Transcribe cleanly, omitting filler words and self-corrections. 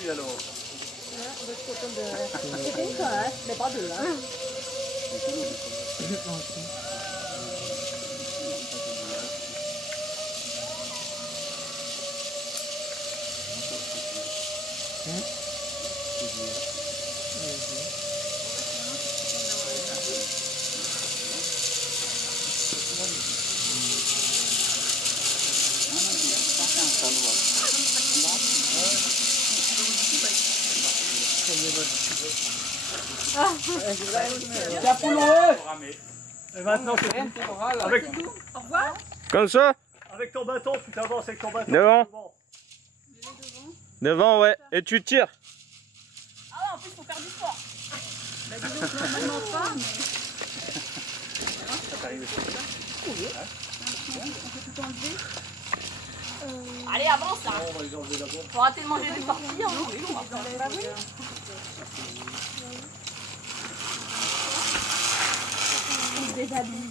aujourd'hui alors. C'était une fois, hein, mais pas deux. Hein. La poule et maintenant c'est tout. Avec, Au revoir. Comme ça? avec ton bâton, tu t'avances avec ton bâton. Devant. Devant, ouais. Et tu tires. Ah ouais, en plus, il faut faire du sport. Bah dis donc, normalement pas, mais... On peut tout enlever. Allez, avance là. On va les enlever d'abord. Faut arrêter de manger des tortillas. Hein. Oui, on va les enlever. Bah oui. On se déshabille.